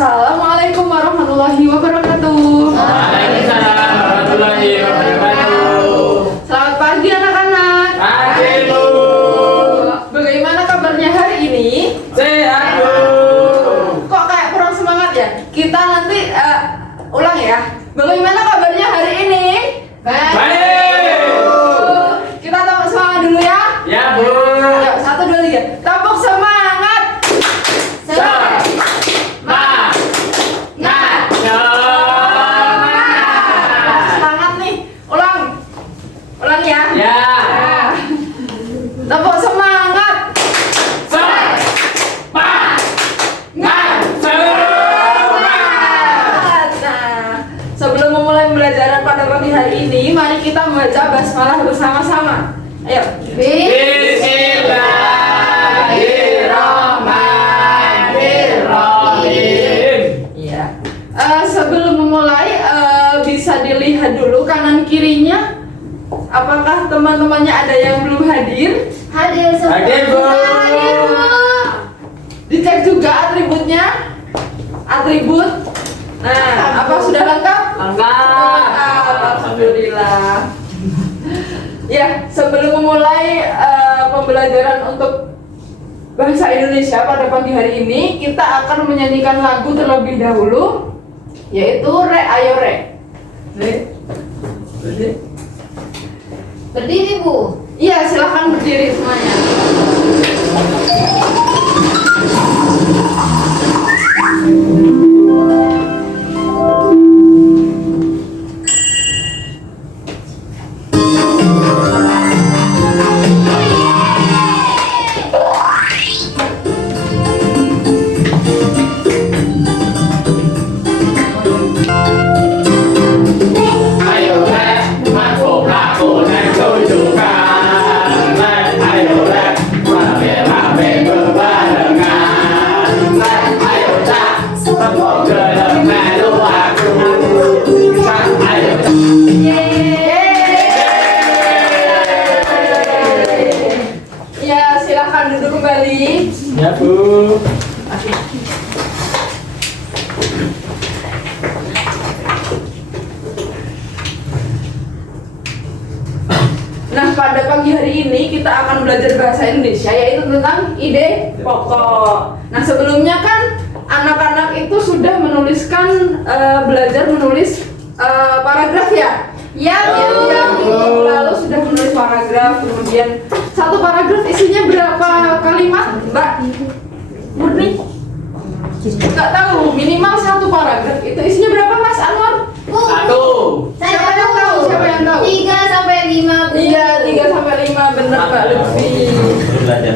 Assalamualaikum warahmatullahi wabarakatuh. Waalaikumsalam warahmatullahi wabarakatuh. Selamat pagi anak-anak. Pagi Bu. Bagaimana kabarnya hari ini? Sehat Bu. Kok kayak kurang semangat ya? Kita nanti ulang ya. Bagaimana kabarnya hari ini? Baik. Kita tepuk semangat dulu ya. Ya Bu. Ayo, 1, 2, 3. Tepuk semangat. Semangat. Semangat nih. Ulang. Ulang ya. Ya. Tepuk semangat. Semangat. Semangat. Nah, sebelum memulai pembelajaran pada pagi hari ini, mari kita membaca basmalah bersama-sama. Ayo. Bismillahirrahmanirrahim. Iya. Sebelum memulai, bisa dilihat dulu kanan kirinya. Apakah teman-temannya ada yang belum hadir? Hadir semua. Hadir, Bu. Hadir, Bu. Dicek juga atributnya. Atribut. Nah, apa sudah lengkap? Lengkap. Alhamdulillah. Ya, sebelum memulai pembelajaran untuk bahasa Indonesia pada pagi hari ini, kita akan menyanyikan lagu terlebih dahulu, yaitu Re Ayo Re. Berdiri, Bu. Iya, silahkan berdiri semuanya. Ayo rek, mampu laku dan tunjukkan. Rek, ayo rek, rame-rame berbarengan. Rek, ayo cak, semua gelap melu aku. Cak, ayo cak. Ya, silahkan duduk kembali. Ya Bu. Nah, pada pagi hari ini kita akan belajar bahasa Indonesia, yaitu tentang ide pokok. Nah, sebelumnya kan anak-anak itu sudah menuliskan belajar menulis paragraf ya. Yang minggu lalu sudah menulis paragraf, kemudian satu paragraf isinya berapa kalimat, Mbak Murni? Nggak tahu, minimal satu paragraf itu isinya berapa, Mas Anwar? Bu. Satu. Saya Siapa yang tahu? Siapa yang tahu? 3 sampai 5, Bu. Iya, 3 sampai 5 bener Mbak Lutfi. Belum belajar.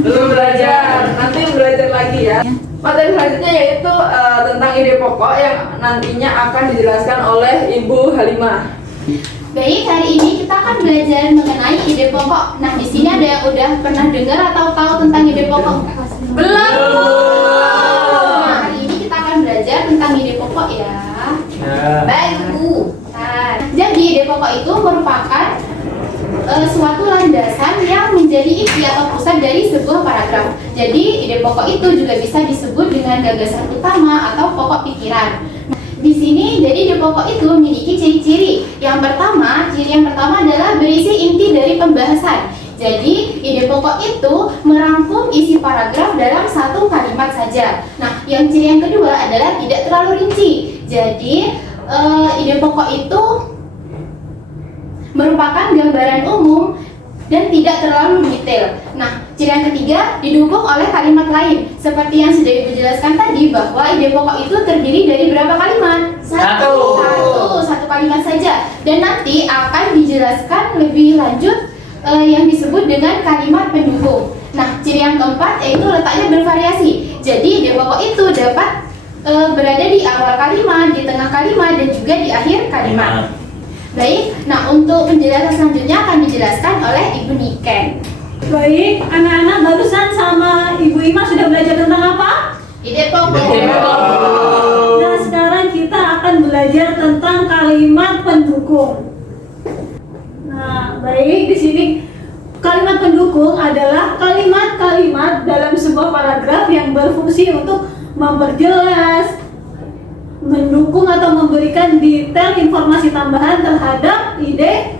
Belum belajar, nanti belajar lagi ya. Materi selanjutnya yaitu tentang ide pokok yang nantinya akan dijelaskan oleh Ibu Halimah. Baik, hari ini kita akan belajar mengenai ide pokok. Nah, di sini ada yang udah pernah dengar atau tahu tentang ide pokok? Belum. Nah, hari ini kita akan belajar tentang ide pokok ya. Ya. Baik, Bu. Nah, jadi ide pokok itu merupakan suatu landasan yang menjadi inti atau pusat dari sebuah paragraf. Jadi ide pokok itu juga bisa disebut dengan gagasan utama atau pokok pikiran. Nah, di sini jadi ide pokok itu memiliki ciri-ciri. Ciri yang pertama adalah berisi inti dari pembahasan. Jadi ide pokok itu merangkum isi paragraf dalam satu kalimat saja. Nah, yang ciri yang kedua adalah tidak terlalu rinci. Jadi ide pokok itu merupakan gambaran umum dan tidak terlalu detail. Nah, ciri yang ketiga didukung oleh kalimat lain. Seperti yang sudah Ibu jelaskan tadi bahwa ide pokok itu terdiri dari berapa kalimat? Satu kalimat saja. Dan nanti akan dijelaskan lebih lanjut yang disebut dengan kalimat pendukung. Nah, ciri yang keempat yaitu letaknya bervariasi. Jadi ide pokok itu dapat berada di awal kalimat, di tengah kalimat, dan juga di akhir kalimat. Baik, nah untuk penjelasan selanjutnya akan dijelaskan oleh Ibu Niken. Baik, anak-anak barusan sama Ibu Ima sudah belajar tentang apa? Ide pokok. Nah, sekarang kita akan belajar tentang kalimat pendukung. Nah, baik, di sini kalimat pendukung adalah kalimat-kalimat dalam sebuah paragraf yang berfungsi untuk memperjelas, mendukung atau memberikan detail informasi tambahan terhadap ide.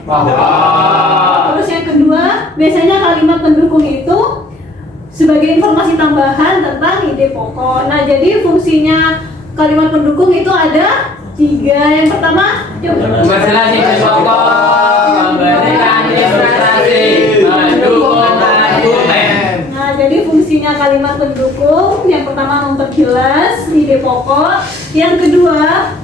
Terus yang kedua, biasanya kalimat pendukung itu sebagai informasi tambahan tentang ide pokok. Nah, jadi fungsinya kalimat pendukung itu ada 3. Yang pertama, Masalah ide pokok, memberikan ilustrasi, mendukung argumen. nah, jadi fungsinya kalimat pendukung yang pertama memperjelas ide pokok, yang kedua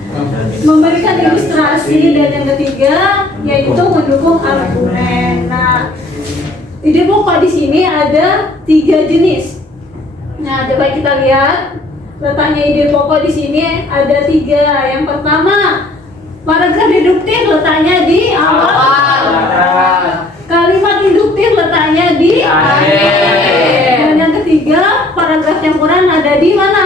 memberikan ilustrasi, dan yang ketiga yaitu mendukung argumen. Nah, ide pokok di sini ada 3 jenis. Nah, coba kita lihat letaknya ide pokok di sini ada 3. Yang pertama, paragraf deduktif letaknya di awal. Kalimat induktif letaknya di akhir. Dan yang ketiga, paragraf campuran ada di mana?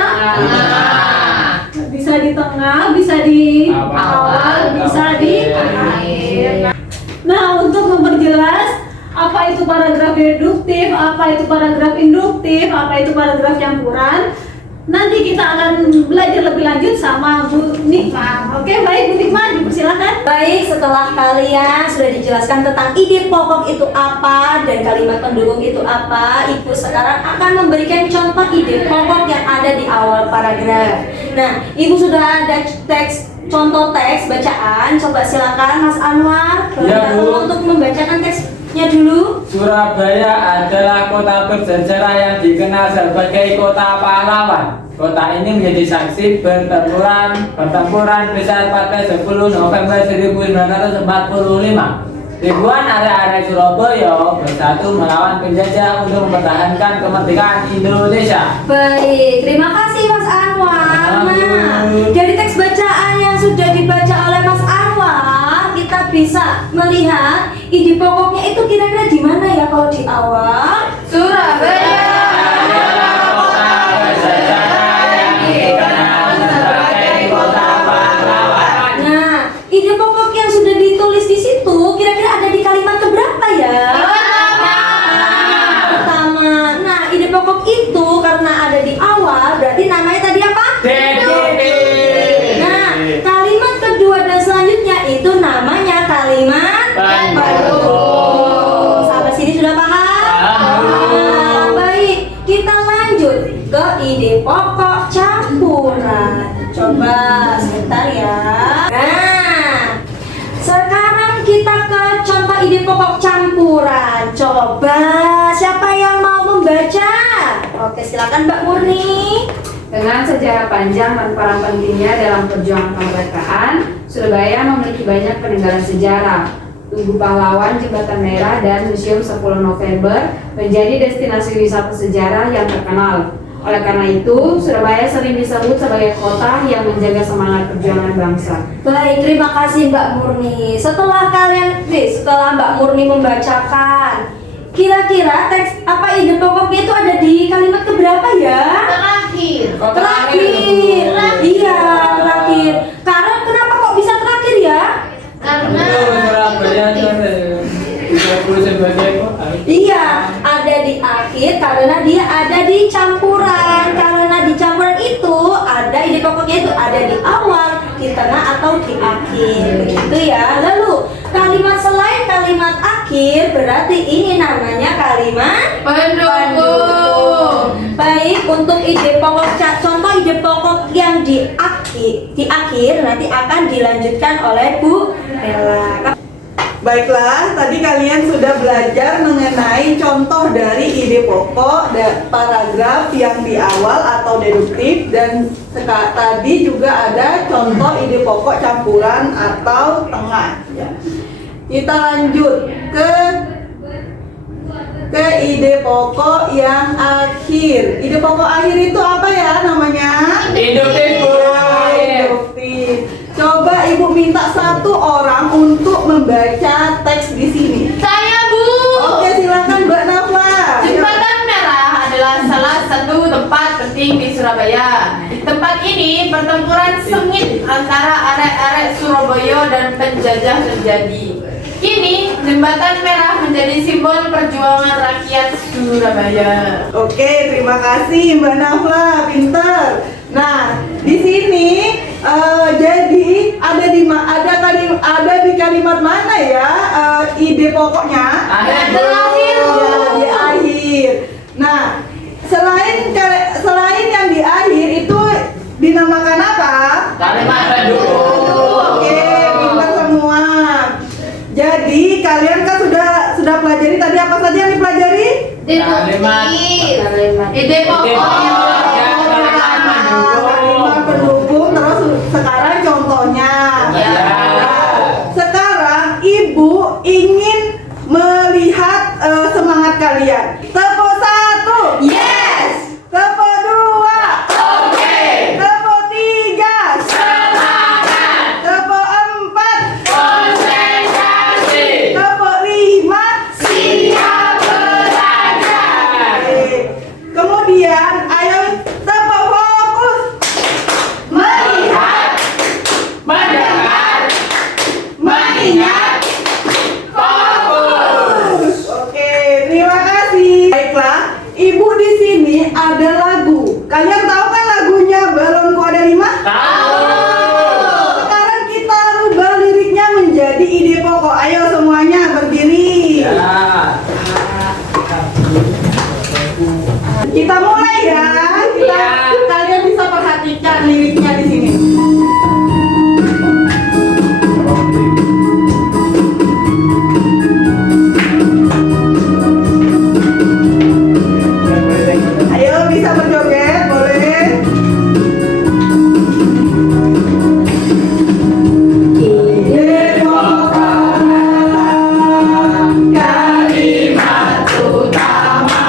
Bisa di tengah, bisa di awal, bisa di akhir. Nah, untuk memperjelas apa itu paragraf deduktif, apa itu paragraf induktif, apa itu paragraf campuran, nanti kita akan belajar lebih lanjut sama Bu Nikma. Oke, baik Bu Nikma, dipersilakan. Baik, setelah kalian sudah dijelaskan tentang ide pokok itu apa dan kalimat pendukung itu apa, Ibu sekarang akan memberikan contoh ide pokok yang ada di awal paragraf. Nah, Ibu sudah ada contoh teks bacaan. Coba silakan Mas Anwar Ya, Bu. untuk membacakan teksnya dulu. Surabaya adalah kota bersejarah yang dikenal sebagai kota pahlawan. Kota ini menjadi saksi pertempuran besar pada 10 November 1945. Ribuan arek-arek Surabaya bersatu melawan penjajah untuk mempertahankan kemerdekaan Indonesia. Baik, terima kasih Mas Anwar. Nah, dari teks bacaan yang sudah dibaca oleh Mas Anwar, kita bisa melihat ide pokoknya itu kira-kira di mana ya kalau di awal? Surabaya. Nah, ide pokok yang sudah ditulis di situ kira-kira ada di kalimat keberapa ya? Pertama. Nah, ide pokok itu karena ada di awal berarti namanya tadi apa? Deduktif. Nah, kalimat kedua dan selanjutnya itu namanya kalimat pendukung. Sampai sini sudah paham? Nah, baik, kita lanjut ke ide pokok campuran. Coba sebentar ya. Nah, sekarang kita ke contoh ide pokok campuran. Coba siapa yang mau membaca? Oke, silakan Mbak Murni. Dengan sejarah panjang dan peran pentingnya dalam perjuangan kemerdekaan, Surabaya memiliki banyak peninggalan sejarah. Tugu Pahlawan, Jembatan Merah, dan Museum 10 November menjadi destinasi wisata sejarah yang terkenal. Oleh karena itu, Surabaya sering disebut sebagai kota yang menjaga semangat perjuangan bangsa. Baik, terima kasih Mbak Murni. Setelah Mbak Murni membacakan, kira-kira teks apa ide pokoknya itu ada di kalimat keberapa ya? Terakhir. Iya, terakhir. Karena kenapa kok bisa terakhir ya? Surabaya disebut sebagai kota. Iya, ada di akhir karena dia ada di campuran. Karena di campuran itu ada ide pokoknya itu ada di awal, di tengah atau di akhir. Begitu ya. Lalu kalimat selain kalimat akhir berarti ini namanya kalimat Pendukung. Baik, untuk ide pokok contoh ide pokok yang di akhir nanti akan dilanjutkan oleh Bu Ella. Baiklah, tadi kalian sudah belajar mengenai contoh dari ide pokok dan paragraf yang di awal atau deduktif, dan tadi juga ada contoh ide pokok campuran atau tengah ya. Kita lanjut ke ide pokok yang akhir. Ide pokok akhir itu apa ya namanya? Induktif, Bu. Induktif. Coba Ibu minta satu orang untuk membaca teks di sini. Saya, Bu. Oke, silakan Mbak Nafla. Jembatan Merah adalah salah satu tempat penting di Surabaya. Di tempat ini pertempuran sengit antara arek-arek Surabaya dan penjajah terjadi. Kini, jembatan merah menjadi simbol perjuangan rakyat Surabaya. Oke, terima kasih Mbak Nafla, pinter. Nah, di sini jadi ada di kalimat mana ya ide pokoknya? Akhir. Ya, di akhir. Nah, selain yang di akhir itu dinamakan apa? Kalimat pendukung. Oke, pintar semua. Jadi kalian kan sudah pelajari tadi apa saja yang dipelajari? Kalimat. Ide pokok. Kalimat pendukung, terus sekarang contohnya. Ya. Sekarang Ibu ingin melihat semangat kalian. Tepuk 1. Yes. Tepuk 2. Oke. Tepuk 3. Semangat. Tepuk 4. Konsentrasi. Tepuk 5. Siap belajar. Kemudian ayo tepuk fokus. Melihat. Mendengar. Mengingat. Fokus. Oke, terima kasih. Baiklah, Ibu di sini ada lagu. Kalian tahu kan lagunya Balonku Ada 5? Tahu. Sekarang kita rubah liriknya menjadi ide pokok. Ayo semuanya berdiri. Ya. Kita mulai ya. Ya. Kalian bisa perhatikan liriknya di sini. Ayo bisa berjoget, boleh? Ide pokok kalimat utama.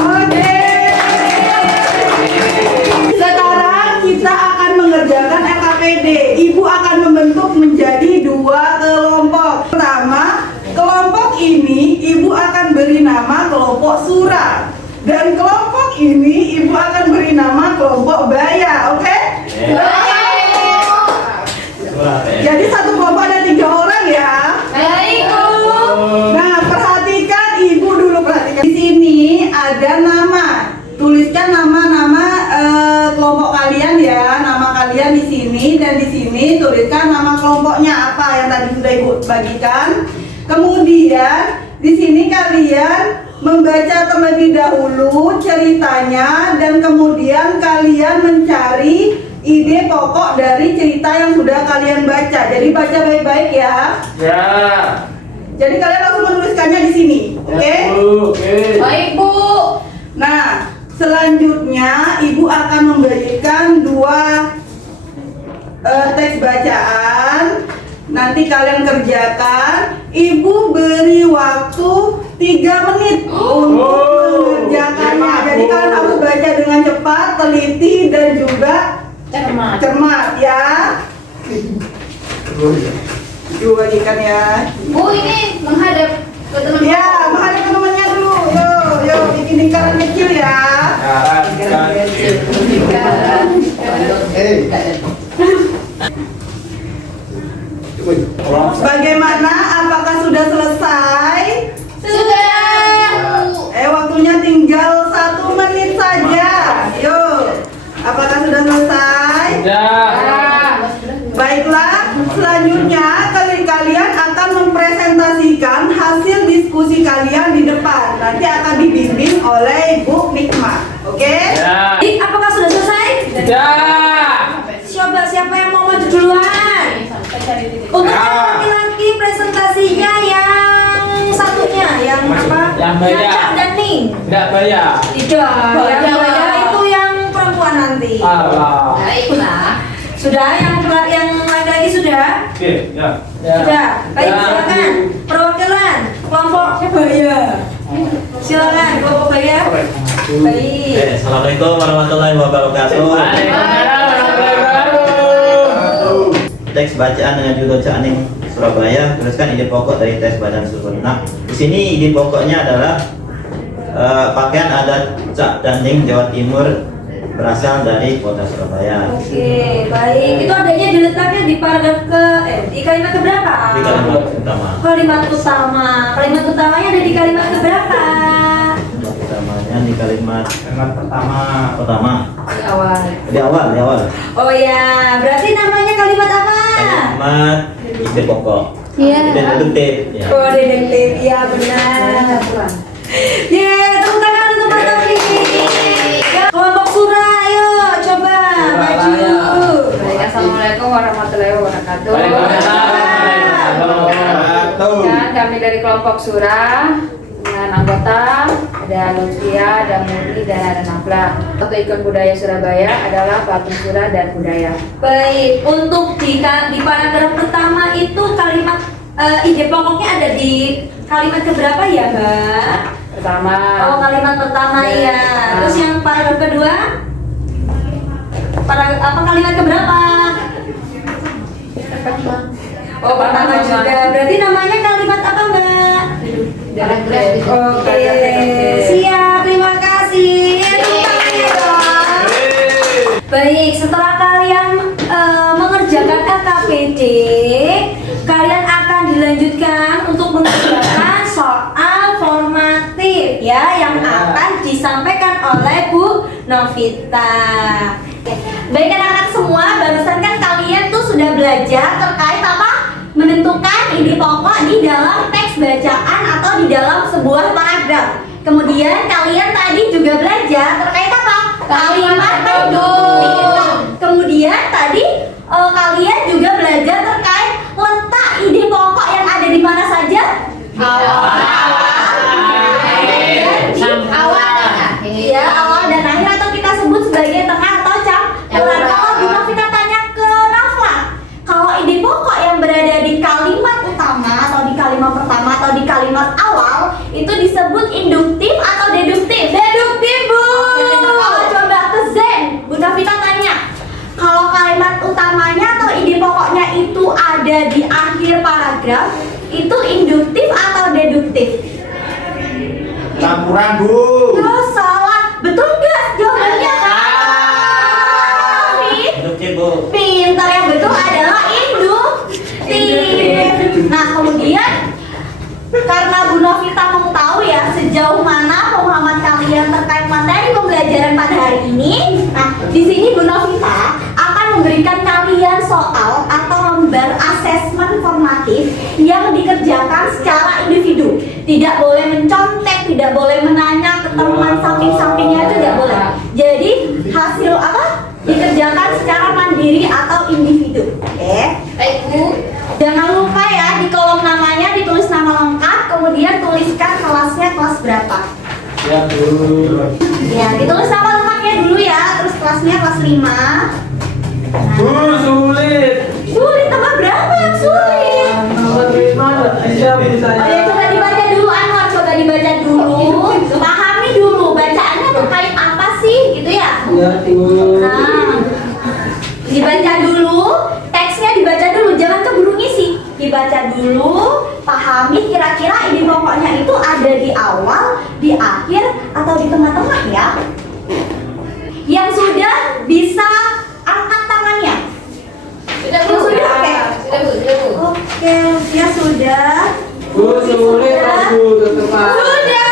Oke. Sekarang kita akan mengerjakan LKPD. Ibu akan membentuk menjadi 2 kelompok. Pertama, kelompok ini Ibu akan beri nama kelompok Sura. Dan kelompok ini Ibu akan beri nama kelompok Baya. Oke? Jadi satu kelompok ada 3 orang ya. Baik, Bu. Nah, perhatikan Ibu dulu, perhatikan. Di sini ada nama. Tuliskan nama-nama kelompok kalian ya. Nama kalian di sini dan di sini tuliskan nama kelompoknya apa yang tadi sudah Ibu bagikan. Kemudian di sini kalian membaca terlebih dahulu ceritanya dan kemudian kalian mencari ide pokok dari cerita yang sudah kalian baca. Jadi baca baik-baik ya. Ya. Jadi kalian langsung menuliskannya di sini, oke? Oke. Baik, Bu. Nah, selanjutnya Ibu akan memberikan 2 teks bacaan. Nanti kalian kerjakan. Ibu beri waktu 3 menit untuk mengerjakannya. Jadi kalian harus baca dengan cepat, teliti dan juga cermat ya. Ibu bagikan ya. Bu, ini menghadap ke teman. Ya, menghadap ke temannya dulu. Yo, bikin lingkaran kecil ya. Bagaimana? Apakah sudah selesai? Sudah. Waktunya tinggal 1 menit saja. Yuk, apakah sudah selesai? Ya. Baiklah, selanjutnya kalian akan mempresentasikan hasil diskusi kalian di depan. Nanti akan dibimbing oleh Bu Nikmat. Oke? Ya. Dik, apakah sudah selesai? Ya. Coba siapa yang mau maju duluan? Untuk yang laki-laki presentasinya yang satunya, yang apa? Yang Baya. Caca dan Ning. Enggak bayar. Tidak, yang Baya itu yang perempuan nanti. Allah. Baiklah. Sudah, yang laki-laki sudah? Oke, ya. Sudah. Baik, Ya. silakan. Perwakilan kelompok Baya. Silakan kelompok Baya. Baik. Assalamualaikum warahmatullahi wabarakatuh. Teks bacaan dengan judul Caning Surabaya, tuliskan ide pokok dari teks bacaan tersebut. Nah, di sini ide pokoknya adalah pakaian adat Cak Daning Jawa Timur berasal dari kota Surabaya. Oke, baik. Itu adanya diletaknya di paragraf di kalimat keberapa? Di kalimat utama. Kalimat utama. Kalimat utamanya ada di kalimat keberapa? Kalimat utamanya di kalimat pertama. Di awal. Di awal. Oh ya, berarti namanya kalimat apa? Kalimat ide pokok. Iya. Ide deduktif. Ya. Oh, detektif. Iya, benar. Tepuk tangan untuk Pak Taufik. Kelompok Sura, ayo coba maju. Baik, assalamualaikum warahmatullahi wabarakatuh. Dan kami dari kelompok Surah dengan anggota ada Lutfia, ada Murni, dan ada Nafla. Untuk ikon budaya Surabaya adalah patung surah dan budaya. Baik, untuk di paragraf pertama itu kalimat ide pokoknya ada di kalimat keberapa ya, Mbak? Pertama. Oh, kalimat pertama ya. Terus yang paragraf kedua? Apa kalimat keberapa? Oh, pertama juga. Berarti namanya kalimat apa, Mbak? Oke, siap. Terima kasih. Baik, setelah kalian mengerjakan LKPD, kalian akan dilanjutkan untuk mengerjakan soal formatif ya yang akan disampaikan oleh Bu Novita. Baik anak-anak semua, barusan kan kalian tuh sudah belajar terkait apa? Menentukan ide pokok di dalam teks bacaan atau di dalam sebuah paragraf. Kemudian kalian tadi juga belajar terkait apa? Kalimat pendukung. Kemudian tadi kalian juga belajar terkait letak ide pokok yang ada di mana saja? Ya, awal dan akhir atau kita sebut sebagai tengah atau campuran. Kalau Bu Novita tanya ke Nafla, kalau ide pokok yang berada di kalimat utama atau di kalimat pertama atau di kalimat awal itu disebut induktif atau deduktif? Deduktif, Bu. Coba ke Zen, Bu Novita tanya, kalau kalimat utamanya atau ide pokoknya itu ada di akhir paragraf, itu induktif atau deduktif? Campuran, Bu. Oh, salah. Betul nggak jawabannya? Deduktif, Bu. Pintar, yang betul adalah induktif. Nah, kemudian karena Bu Novita mau tahu ya sejauh mana pemahaman kalian terkait materi pembelajaran pada hari ini. Nah, di sini Bu Novita akan memberikan kalian soal atau lembar asesmen formatif yang dikerjakan secara individu. Tidak boleh mencontek, tidak boleh menanya ke teman samping-sampingnya, itu tidak boleh. Jadi hasil apa? Dikerjakan secara mandiri atau individu. Oke. Baik, Bu. Jangan lupa ya di kolom namanya ditulis nama lengkap, kemudian tuliskan kelasnya kelas berapa. Ya, Bu. Ya, ditulis nama lengkapnya dulu ya, terus kelasnya kelas 5. Bu, sulit. Sulit tambah berapa yang sulit? Nomor 5 bisa Oh ya, coba dibaca dulu Anwar, coba dibaca dulu. Pahami dulu bacaannya terkait apa sih gitu ya. Ya, Bu. Nah, dibaca dulu, teksnya dibaca dulu, jangan keburu ngisi. Dibaca dulu, pahami kira-kira ide pokoknya itu ada di awal, di akhir, atau di tengah-tengah ya. Yang sudah bisa angkat tangannya. Sudah, Bu. Sudah, oke. Sudah, Bu. Oke, ya sudah. Bu, sulit kok, Bu, teman. Sudah.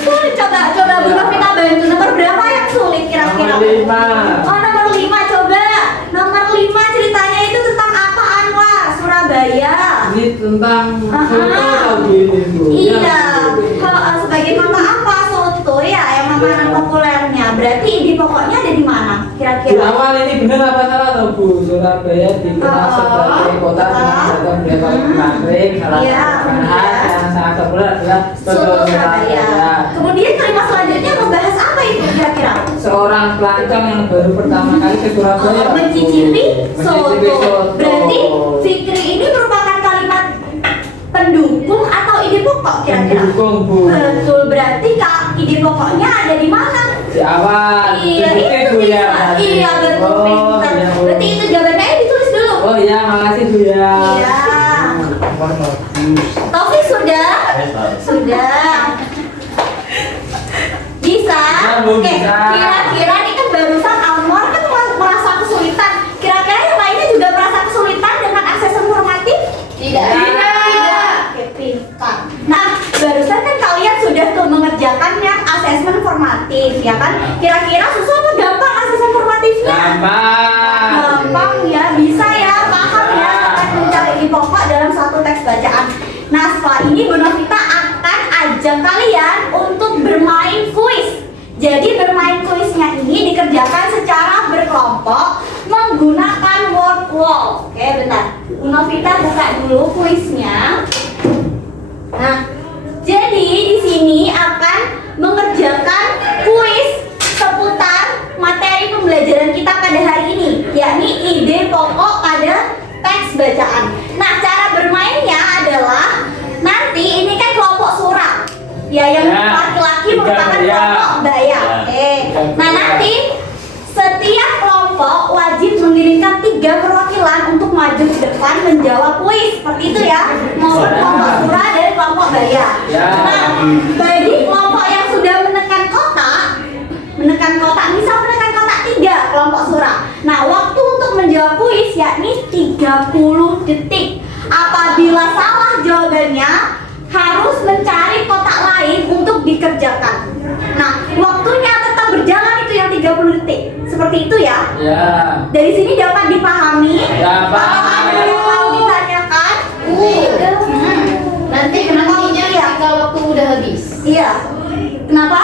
Sulit, coba Bu Novita bantu. Nomor berapa yang sulit kira-kira? Nomor 5. Oh, nomor 5 coba. Nomor 5 ceritanya itu tentang apa, Anwar? Surabaya. Ini tentang foto atau gini, Bu? Iya. Sebagai kata apa? Soto ya, yang makanan populernya. Berarti ide pokoknya ada di mana? Di Kira-kira. awal ini benar apa salah atau Bu? Surabaya dikenal sebagai kota dengan beragam budaya menarik. Salah Iya, satu benar. yang sangat populer adalah Soto Surabaya. Kemudian kalimat selanjutnya membahas apa itu kira-kira? Seorang pelancong yang baru pertama kali ke Surabaya. Mencicipi soto. soto. Berarti Fikri ini merupakan kalimat pendukung atau ide pokok kira-kira? Mendukung, Bu. Betul, berarti Kak, ide pokoknya ada di mana? Di awal. Iya, itu Bu ya. bisa. Iya, betul, Oh, pintar. iya, Bu. Berarti itu jawabannya ditulis dulu. Oh iya, makasih Bu ya. Iya. Taufik sudah? Sudah. Bisa? Ya, Bu, Oke, bisa. kira-kira ini kan barusan Anwar kan merasa kesulitan. Kira-kira yang lainnya juga merasa kesulitan dengan akses informatif? Tidak. Oke, pintar. Nah, barusan kan kalian sudah tuh mengerjakan yang asesmen formatif, ya kan? Kira-kira susah apa gampang asesmen formatifnya? Gampang. Gampang ya, bisa ya, paham ya akan mencari ide pokok dalam satu teks bacaan. Nah, setelah ini Bu Novita akan ajak kalian untuk bermain kuis. Jadi bermain kuisnya ini dikerjakan secara berkelompok menggunakan word wall. Oke, bentar. Bu Novita buka dulu kuisnya. Nah, jadi di sini akan mengerjakan kuis seputar materi pembelajaran kita pada hari ini, yakni ide pokok pada teks bacaan. Nah, cara bermainnya adalah nanti ini kan kelompok surat. Ya, yang Ya, laki-laki tiga, merupakan ya. kelompok baya. Ya. Oke. Nah, Ya. nanti setiap kelompok wajib mengirimkan 3 perwakilan untuk maju ke depan menjawab kuis. Seperti itu ya. Maupun kelompok surat dari kelompok baya. Ya. Nah, bagi kelompok yang sudah menekan kotak, misal menekan kotak 3 kelompok surat. Nah, waktu untuk menjawab kuis yakni 30 detik. Apabila salah jawabannya, harus mencari kotak lain untuk dikerjakan. Nah, waktunya tetap berjalan itu yang 30 detik. Seperti itu ya. Ya. Dari sini dapat dipahami. Dapat. Kalau ada yang mau ditanyakan, Nanti berhentinya ketika waktu udah habis. iya. Kenapa?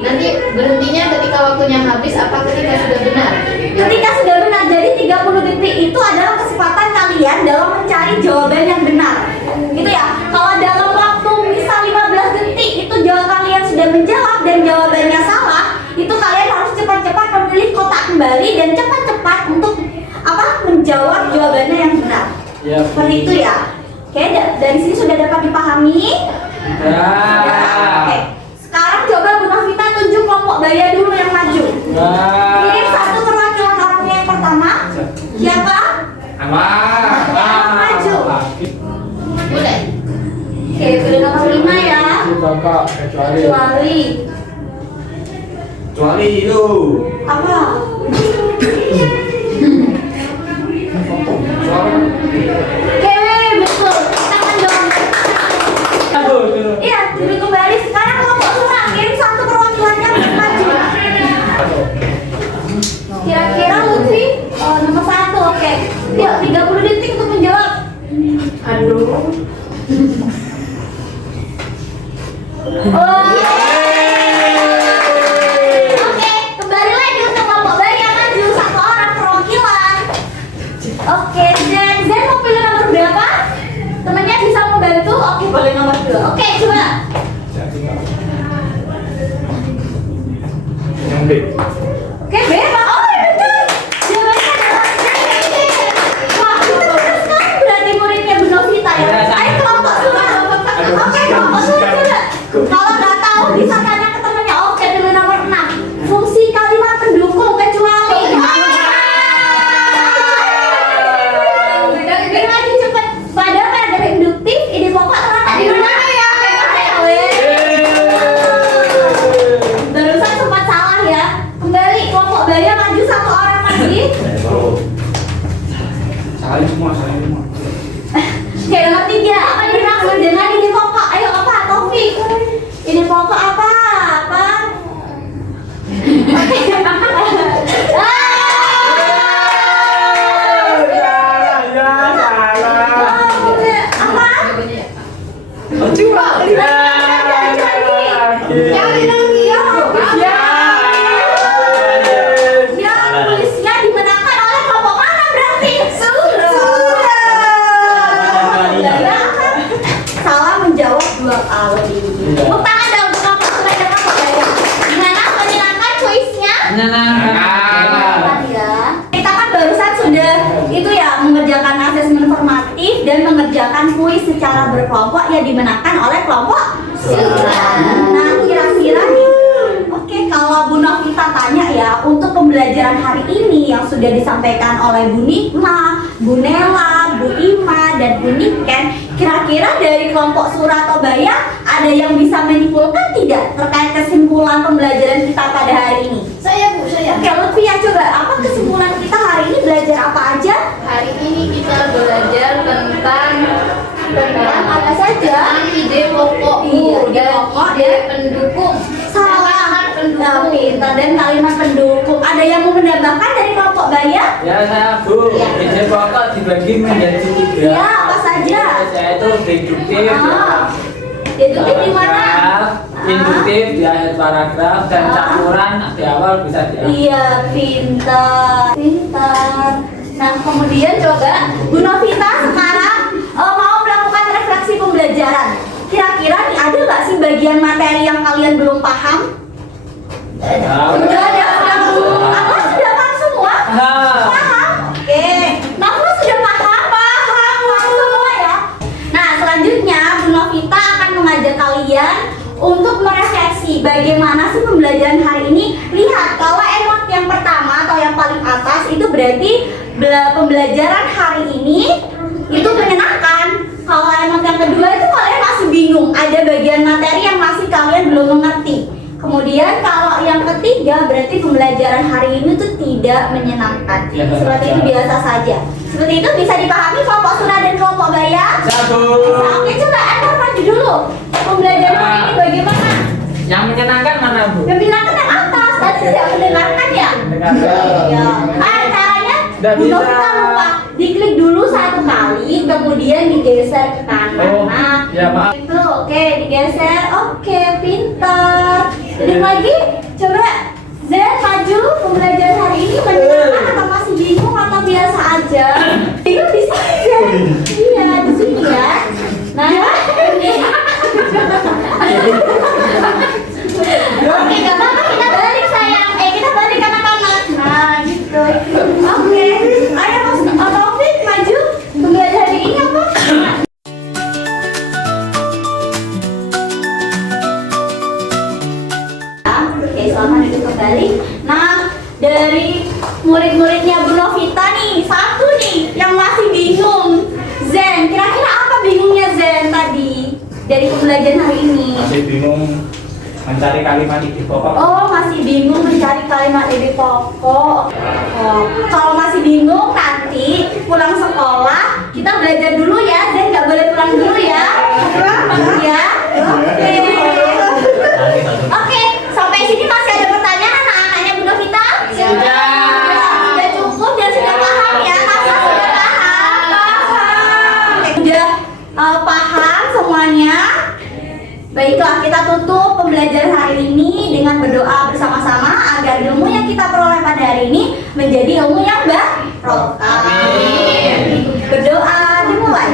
Nanti berhentinya ketika waktunya habis apa ketika sudah benar? Ketika sudah benar, jadi 30 detik itu adalah kesempatan kalian dalam mencari jawaban yang benar. Gitu ya. Kalau dalam waktu misal 15 detik itu jawaban kalian sudah menjawab dan jawabannya salah, itu kalian harus cepat-cepat memilih kotak kembali dan cepat-cepat untuk menjawab jawabannya yang benar. Ya. Seperti itu ya. Oke, dari sini sudah dapat dipahami? Ya. Oke. Sekarang coba Bu Novita tunjuk kelompok baya dulu yang maju. Kirim satu perwakilan orangnya yang pertama. Siapa? Maju. Boleh. Oke, pilih nomor 5 ya. Kakak kecuali. Kecuali itu. apa? Oke, betul. Tangan dong. Iya, tunjuk kembali. Sekarang kelompok surat kirim satu perwakilannya untuk maju. Kira-kira Lutfi nomor 1, oke. Yuk, 30 detik untuk menjawab. Aduh. Oh. Oke, kembali lagi untuk kelompok baya maju satu orang perwakilan. Oke, Zen mau pilih nomor berapa? Temennya bisa membantu? Oke, boleh nomor 2. Oke, coba. Yang B. Oke, bebas. Oh, ya betul. Jawabannya adalah C. Wah, itu benar sekali berarti muridnya Bu Novita ya. Ayo kelompok surat. Oke, kelompok surat coba. Kalau nggak tahu bisa tanya ke temennya. Oke, pilih nomor 6. Fungsi kalimat pendukung kecuali. Biar lagi cepet. Padahal kan ada induktif, ide pokok terletak di mana ya? Barusan sempat salah ya. Kembali kelompok baya maju satu orang lagi. Saling semua. Oke, nomor 3. Apa yang dimaksud dengan ide pokok? Ayo apa? Taufik. Ide pokok apa? Apa? Cari lagi ya. Yang tulisnya dimenangkan oleh kelompok mana berarti? Salah menjawab 2 kali. Tepuk tangan dong untuk kelompok surat dan kelompok baya. Gimana menyenangkan kuisnya? Ya. Kita kan barusan sudah itu ya mengerjakan asesmen formatif dan mengerjakan mengerjakan kuis secara berkelompok yang dimenangkan oleh kelompok Surat. Nah, kira-kira nih, oke, kalau Bu Novita tanya ya, untuk pembelajaran hari ini yang sudah disampaikan oleh Bu Nikma, Bu Nela, Bu Ima, dan Bu Niken, kira-kira dari kelompok Suratobaya ada yang bisa menyimpulkan tidak terkait kesimpulan pembelajaran kita pada hari ini? Saya Bu, saya. Oke, Lutfi ya, coba apa kesimpulan kita hari ini, belajar apa aja? Hari ini kita belajar tentang apa saja? ide pokok, Iya, ide dan pokok ide dan pendukung. Salah, pendukung. pintar dan kalimat pendukung. Ada yang mau menambahkan dari kelompok Baya? Ya saya Bu, ide pokok dibagi menjadi 3. Ya, apa saja? Yaitu deduktif, Deduktif di mana? induktif di akhir paragraf, dan campuran di awal bisa di akhir. Iya, pintar, pintar. Nah, kemudian coba Bu Novita sekarang mau melakukan refleksi pembelajaran. Kira-kira nih ada nggak sih bagian materi yang kalian belum paham? Sudah ada, apa sudah paham semua? Paham? Oke. Nafla sudah paham? Paham semua ya. Nah, selanjutnya Bu Novita akan mengajak kalian untuk merefleksi bagaimana sih pembelajaran hari ini. Lihat, kalau emot yang pertama atau yang paling atas itu berarti pembelajaran hari ini itu menyenangkan. Kalau emot yang kedua itu kalian masih bingung, ada bagian materi yang masih kalian belum mengerti. Kemudian kalau yang ketiga berarti pembelajaran hari ini tuh tidak menyenangkan. Ya, Seperti itu biasa saja. Seperti itu bisa dipahami kelompok Surat dan kelompok Baya? Satu. Oke, coba Edward maju dulu. Pembelajaran hari ini bagaimana? Yang menyenangkan mana Bu? Yang menyenangkan yang atas, tadi tidak mendengarkan ya? Mendengarkan. Iya. Caranya Nggak Bu bisa. Novita lupa. Diklik dulu 1 kali, kemudian digeser ke kanan. Oh, Nah, ya maaf. itu oke, digeser. Oke, pintar. Klik lagi, coba Zen maju. Pembelajaran hari ini menyenangkan atau masih bingung atau biasa aja? Bingung di sini ya? Iya, di sini ya. Nah, oke, gak apa-apa, kita balik sayang. Kita balik kanan-kanan. Nah, gitu. Oke, ayo Mas Taufik maju. Pembelajaran hari ini apa? Oke, selamat duduk kembali. Nah, dari murid-muridnya Bu Novita nih, satu nih yang masih bingung. Zen, kira-kira apa bingungnya Zen tadi dari pembelajaran hari ini? Masih bingung mencari kalimat ide pokok. Oh, masih bingung mencari kalimat ide pokok. Oh, kalau masih bingung nanti pulang sekolah kita belajar dulu ya. Zen nggak boleh pulang dulu ya. Ya. Oke. Oke, sampai sini masih ada pertanyaan anak-anaknya Bu Novita? Sudah. Sudah cukup dan sudah paham ya? Masa sudah paham? Paham. Sudah paham semuanya? Baiklah, kita tutup pembelajaran hari ini dengan berdoa bersama-sama agar ilmu yang kita peroleh pada hari ini menjadi ilmu yang barokah. Amin. Berdoa dimulai.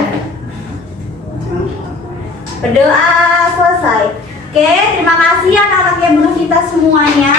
Berdoa selesai. Oke, terima kasih anak-anak yang Bu Novita semuanya.